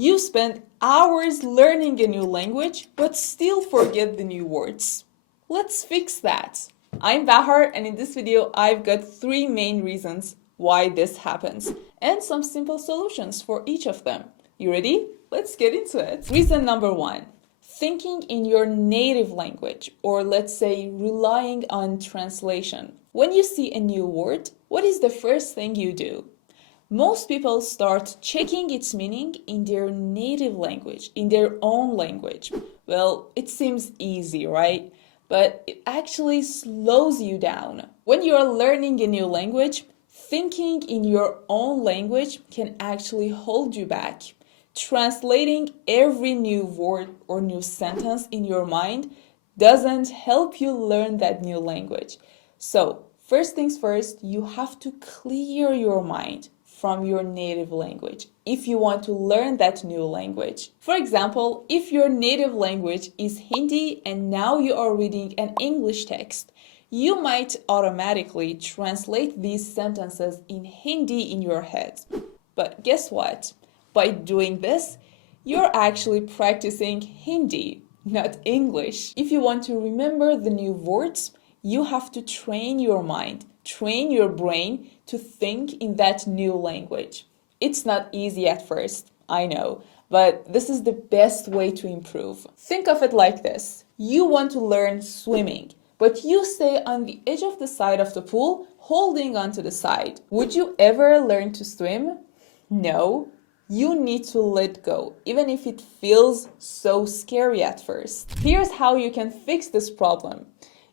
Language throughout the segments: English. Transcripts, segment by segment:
You spend hours learning a new language, but still forget the new words. Let's fix that. I'm Bahar, and in this video, I've got 3 main reasons why this happens and some simple solutions for each of them. You ready? Let's get into it. Reason number 1. Thinking in your native language, or let's say relying on translation. When you see a new word, what is the first thing you do? Most people start checking its meaning in their native language, in their own language. Well, it seems easy, right? But it actually slows you down. When you are learning a new language, thinking in your own language can actually hold you back. Translating every new word or new sentence in your mind doesn't help you learn that new language. So, first things first, you have to clear your mind from your native language if you want to learn that new language. For example, if your native language is Hindi and now you are reading an English text, you might automatically translate these sentences in Hindi in your head. But guess what? By doing this, you're actually practicing Hindi, not English. If you want to remember the new words, you have to train your mind, train your brain to think in that new language. It's not easy at first, I know, but this is the best way to improve. Think of it like this. You want to learn swimming, but you stay on the edge of the side of the pool, holding onto the side. Would you ever learn to swim? No. You need to let go, even if it feels so scary at first. Here's how you can fix this problem.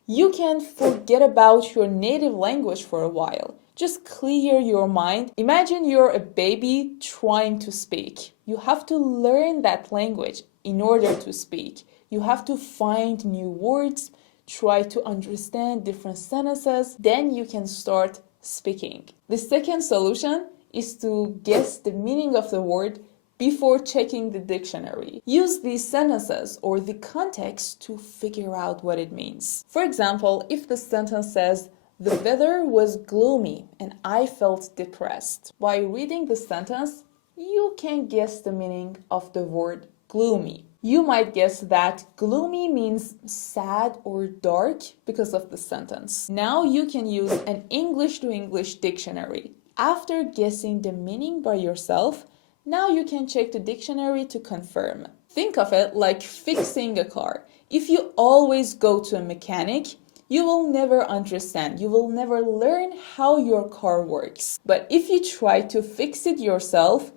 You can forget about your native language for a while. Just clear your mind. Imagine you're a baby trying to speak. You have to learn that language in order to speak. You have to find new words, try to understand different sentences, then you can start speaking. The second solution is to guess the meaning of the word before checking the dictionary. Use these sentences or the context to figure out what it means. For example, if the sentence says, "The weather was gloomy and I felt depressed." By reading the sentence, you can guess the meaning of the word gloomy. You might guess that gloomy means sad or dark because of the sentence. Now you can use an English to English dictionary. After guessing the meaning by yourself, now you can check the dictionary to confirm. Think of it like fixing a car. If you always go to a mechanic, you will never understand, you will never learn how your car works. But if you try to fix it yourself,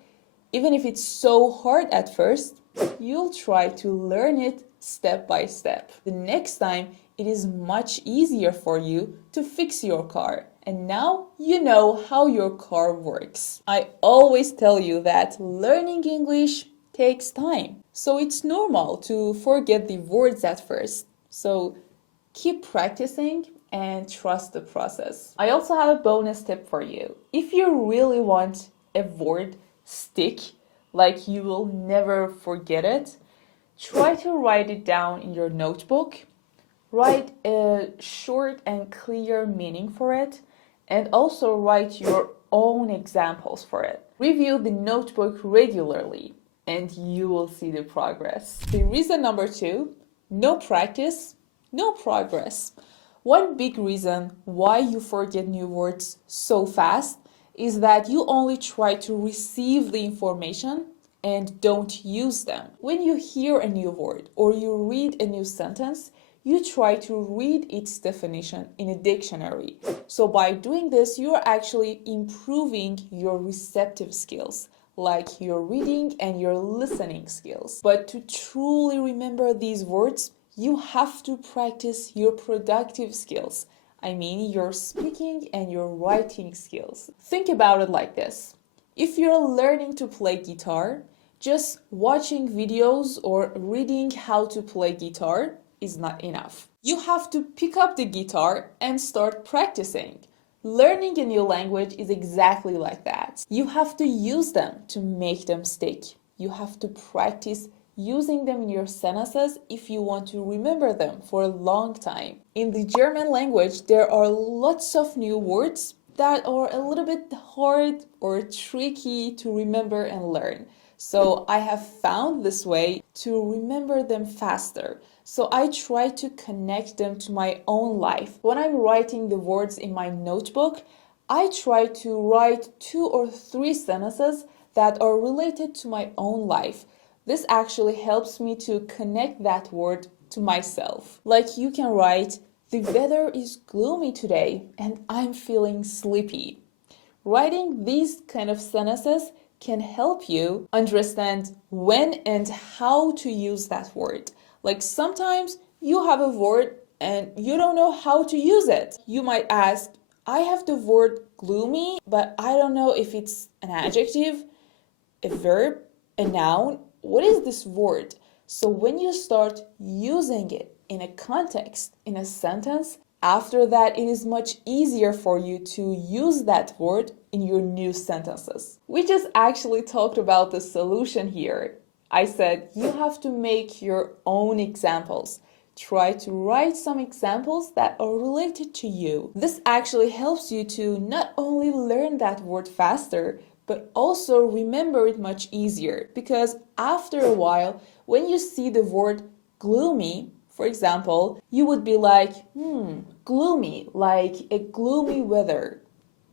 even if it's so hard at first, you'll try to learn it step by step. The next time, it is much easier for you to fix your car. And now you know how your car works. I always tell you that learning English takes time. So it's normal to forget the words at first. So keep practicing and trust the process. I also have a bonus tip for you. If you really want a word stick, like you will never forget it, try to write it down in your notebook. Write a short and clear meaning for it, and also write your own examples for it. Review the notebook regularly, and you will see the progress. The reason number 2, no practice, no progress. One big reason why you forget new words so fast is that you only try to receive the information and don't use them. When you hear a new word or you read a new sentence, you try to read its definition in a dictionary. So by doing this, you're actually improving your receptive skills, like your reading and your listening skills. But to truly remember these words, you have to practice your productive skills. I mean, your speaking and your writing skills. Think about it like this. If you're learning to play guitar, just watching videos or reading how to play guitar is not enough. You have to pick up the guitar and start practicing. Learning a new language is exactly like that. You have to use them to make them stick. You have to practice using them in your sentences if you want to remember them for a long time. In the German language, there are lots of new words that are a little bit hard or tricky to remember and learn. So I have found this way to remember them faster. So I try to connect them to my own life. When I'm writing the words in my notebook, I try to write 2 or 3 sentences that are related to my own life. This actually helps me to connect that word to myself. Like you can write, the weather is gloomy today and I'm feeling sleepy. Writing these kind of sentences can help you understand when and how to use that word. Like sometimes you have a word and you don't know how to use it. You might ask, I have the word gloomy, but I don't know if it's an adjective, a verb, a noun. What is this word? So when you start using it in a context, in a sentence, after that, it is much easier for you to use that word in your new sentences. We just actually talked about the solution here. I said you have to make your own examples. Try to write some examples that are related to you. This actually helps you to not only learn that word faster, but also remember it much easier. Because after a while, when you see the word gloomy, for example, you would be like, gloomy, like a gloomy weather.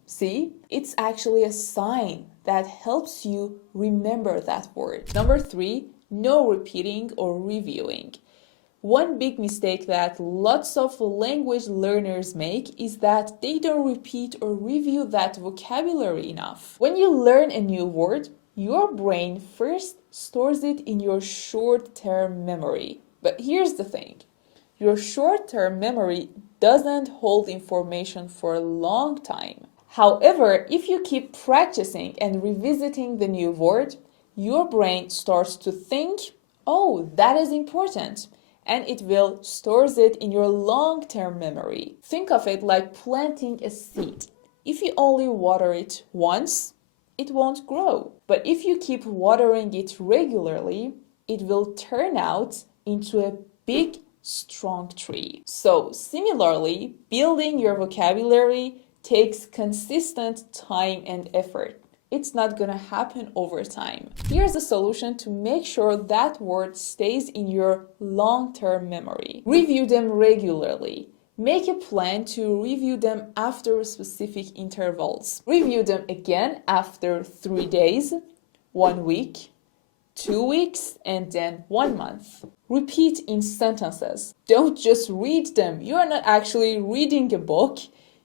See, it's actually a sign that helps you remember that word. Number 3, no repeating or reviewing. One big mistake that lots of language learners make is that they don't repeat or review that vocabulary enough. When you learn a new word, your brain first stores it in your short-term memory. But here's the thing, your short-term memory doesn't hold information for a long time. However, if you keep practicing and revisiting the new word, your brain starts to think, oh, that is important, and it will stores it in your long-term memory. Think of it like planting a seed. If you only water it once, it won't grow. But if you keep watering it regularly, it will turn out into a big, strong tree. So similarly, building your vocabulary takes consistent time and effort. It's not gonna happen over time. Here's a solution to make sure that word stays in your long-term memory. Review them regularly. Make a plan to review them after specific intervals. Review them again after 3 days, 1 week, 2 weeks, and then 1 month. Repeat in sentences. Don't just read them. You are not actually reading a book.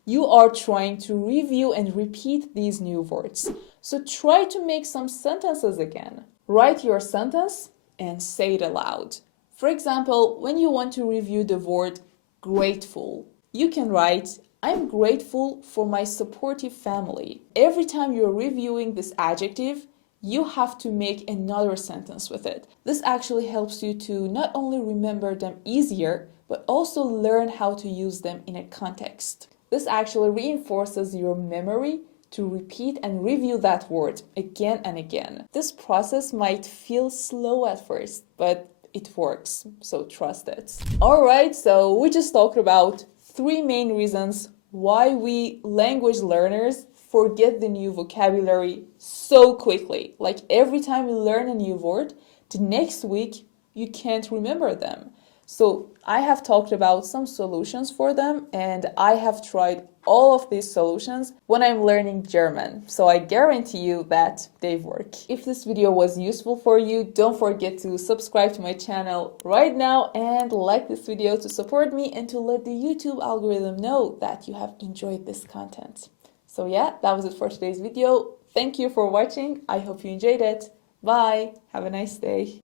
You are trying to review and repeat these new words. So try to make some sentences again. Write your sentence and say it aloud. For example, when you want to review the word grateful, you can write, I'm grateful for my supportive family. Every time you're reviewing this adjective, you have to make another sentence with it. This actually helps you to not only remember them easier, but also learn how to use them in a context. This actually reinforces your memory to repeat and review that word again and again. This process might feel slow at first, but it works, so trust it. Alright, so we just talked about 3 main reasons why we language learners forget the new vocabulary so quickly. Like every time you learn a new word, the next week you can't remember them. So I have talked about some solutions for them, and I have tried all of these solutions when I'm learning German. So I guarantee you that they work. If this video was useful for you, don't forget to subscribe to my channel right now and like this video to support me and to let the YouTube algorithm know that you have enjoyed this content. So yeah, that was it for today's video. Thank you for watching. I hope you enjoyed it. Bye. Have a nice day.